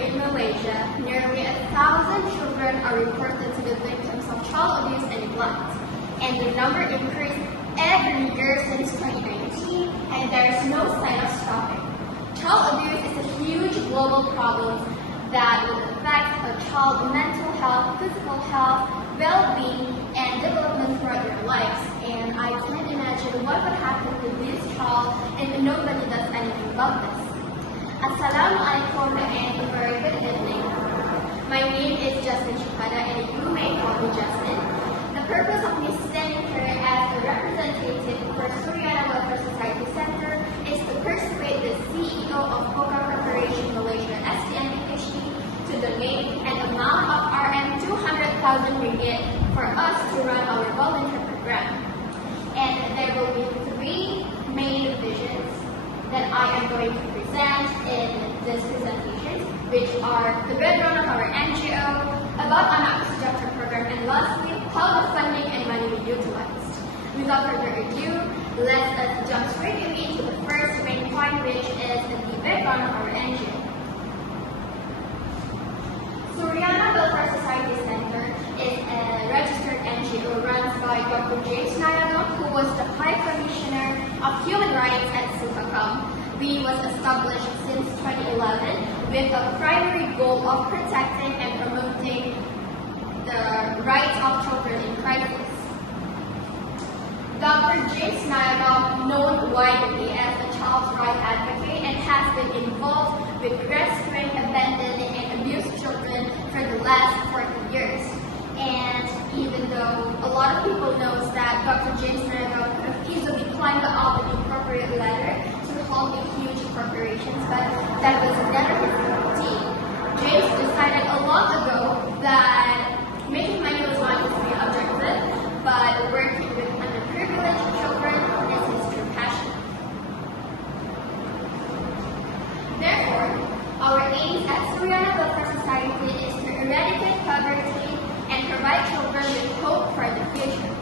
in Malaysia, nearly 1,000 children are reported to be victims of child abuse and neglect, and the number increased every year since 2019, and there is no sign of stopping. Child abuse is a huge global problem that will affect a child's mental health, physical health, well-being, and development throughout their lives. And I can't imagine what would happen to this child if nobody does anything about this. Assalamualaikum and a very good evening. My name is Justin Chipada and you may call me Justin. The purpose of me standing here as a representative for Suryana Welfare Society Center is to persuade the CEO of Coca Corporation Malaysia SDN PhD to donate an amount of Rm 200,000 ringgit for us to run our volunteer program. And there will be 3 main visions that I am going to present in this presentation, which are the background of our NGO, about Anak Sejahtera program, and lastly, how the funding and money will be utilized. Without further ado, let's jump straight into the first main point, which is the background of our NGO. Suryana Welfare Society Center is a registered NGO run by Dr. James Nayago, who was the High Commissioner of Human Rights at Sukakam. We was established since 2011 with a primary goal of protecting and promoting the rights of children in crisis. Dr. James Nayago, known widely as a child's rights advocate, and has been involved with rescuing abandoned and abused children for the last 40 years. And even though a lot of people knows that Dr. James Nayago could have easily climbed up an appropriate ladder to hold the huge corporations, but that was never his team. James decided a long ago that making money was not his main objective, but working with underprivileged children is his true passion. Therefore, our aims at Suryana Welfare Society is to eradicate poverty and provide children with hope for the future.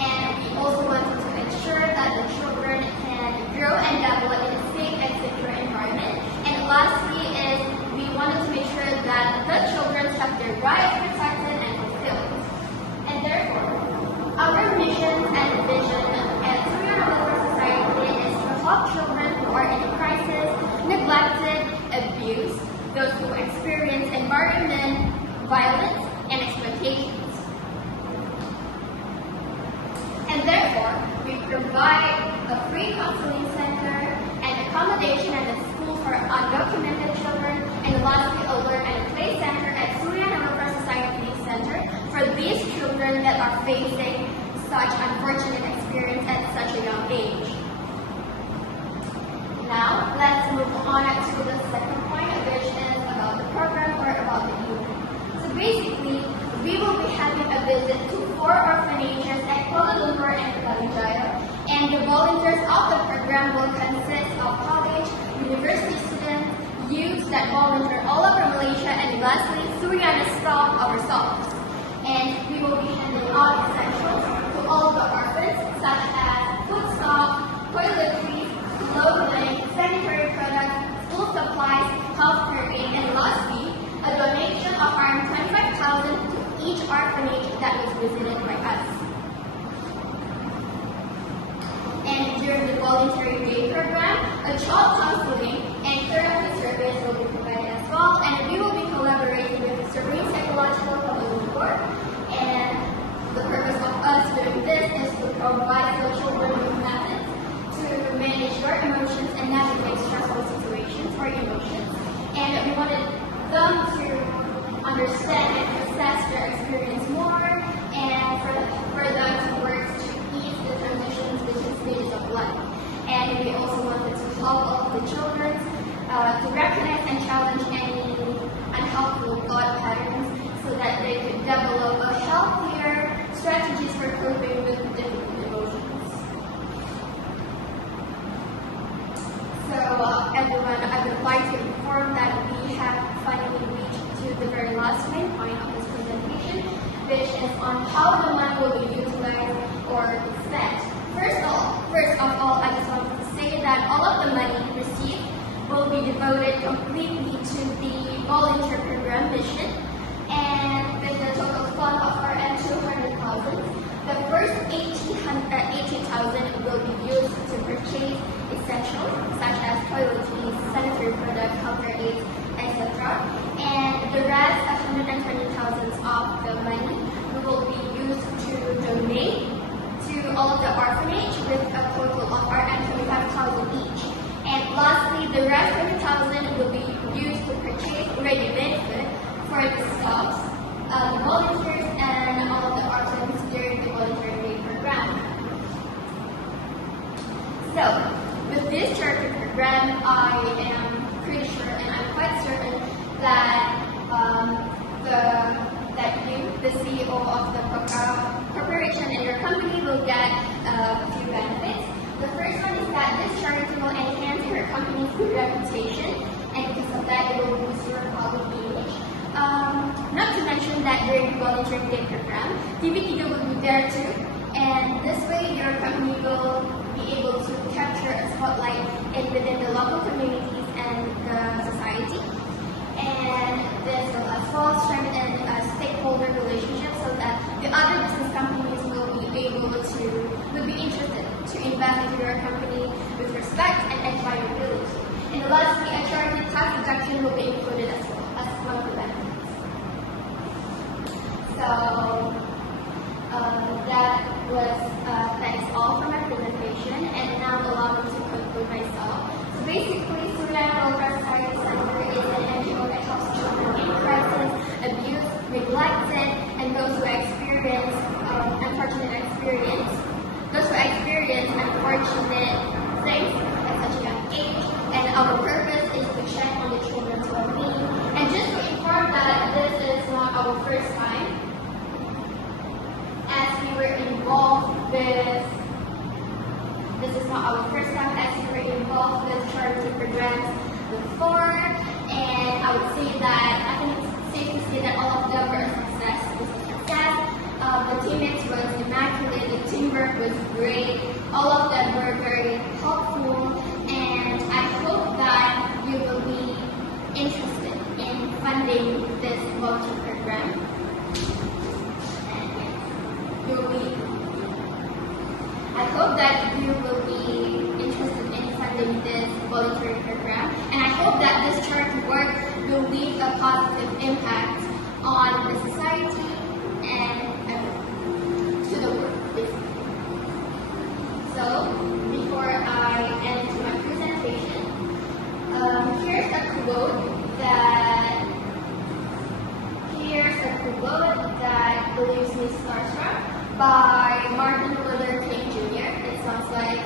And we also wanted to ensure that the children can grow and develop in a safe and secure environment. And lastly is we wanted to make sure that the children have their rights protected and fulfilled. And therefore, our mission and vision at Suryana Welfare Society is to help children who are in crisis, neglected, abused, those who experience environment, violence, and exploitations. And therefore, we provide a free counseling center and accommodation at the school for undocumented children, and lastly, a learn and play center at Suryana Welfare Society Center for these children that are facing such unfortunate experience at such a young age. Now, let's move on to the second point, which is about the program or about the youth. So basically, we will be having a visit to 4 orphanages at Kuala Lumpur and Putrajaya, and the volunteers of the program will consist of college, university students, youths that volunteer all over Malaysia, and lastly, Suryana staff ourselves. And we will be handing out essentials to all the orphans, such as food stock, toiletries, clothing, sanitary products, school supplies, healthcare aid, and lastly, a donation of around 25,000 to each orphanage that was visited by us. And during the voluntary day program, a child counseling and therapy service will be provided as well, and we will be collaborating with the Serene Psychological Kuala Lumpur. And the purpose of us doing this is to provide the children with methods to manage your emotions and navigate stressful situations or emotions. And we wanted them to understand and process their experience more, and for them to work to ease the transitions between stages of life. And we also wanted to help all of the children to recognize and challenge any unhelpful thought patterns so that they could develop a healthier strategies for coping with difficult emotions. So everyone, I would like to inform that we have finally reached to the very last main point of this presentation, which is on how the money will be utilized or spent. First of all, I just wanted to say that all of the money received will be devoted completely to the volunteer program mission, and with a total fund of around 200,000, the first 18,000 will be used to purchase essentials such as toiletries, sanitary products, healthcare aids, etc. And the rest of 120,000 of the money will be used to donate to all of the orphanage with a total of around 25,000 each. And lastly, the rest 20,000 will be used to purchase ready-made food for the staffs, the volunteers, and all of the orphans during the volunteer day program. So, with this charity program, I am pretty sure, and I'm quite certain that the CEO of the corporation and your company will get a few benefits. The first one is that this charity will enhance your company's good reputation, and because of that, it will boost your public image. Not to mention that during the volunteer day program, TV3 will be there too, and this way your company will be able to capture a spotlight within the local communities and the society. And this will as well strengthen stakeholder relationships so that the other business companies will be interested to invest in your company with respect and admirability. And lastly, a charity tax deduction will be included as well as one of the benefits. So that is all for my presentation, and now allow me to conclude myself. So basically, Sudan Welfare Society Center is an NGO that helps children in crisis, abused, neglected, and those who experience unfortunate things at such a young age. And our purpose is to check on the children's well-being. And just to inform that this is not our first time, as we were involved with charity programs before, and I would say that I think it's safe to say that all of them were a success. The teammates was immaculate, the teamwork was great, all of them were very helpful, and I hope that you will be interested in funding this volunteer program. I hope that you will be interested in funding this volunteering program, and I hope that this charity work will leave a positive impact on the society and to the world, basically. So, before I end my presentation, here's a quote that leaves me starstruck by Martin Luther King Jr. It sounds like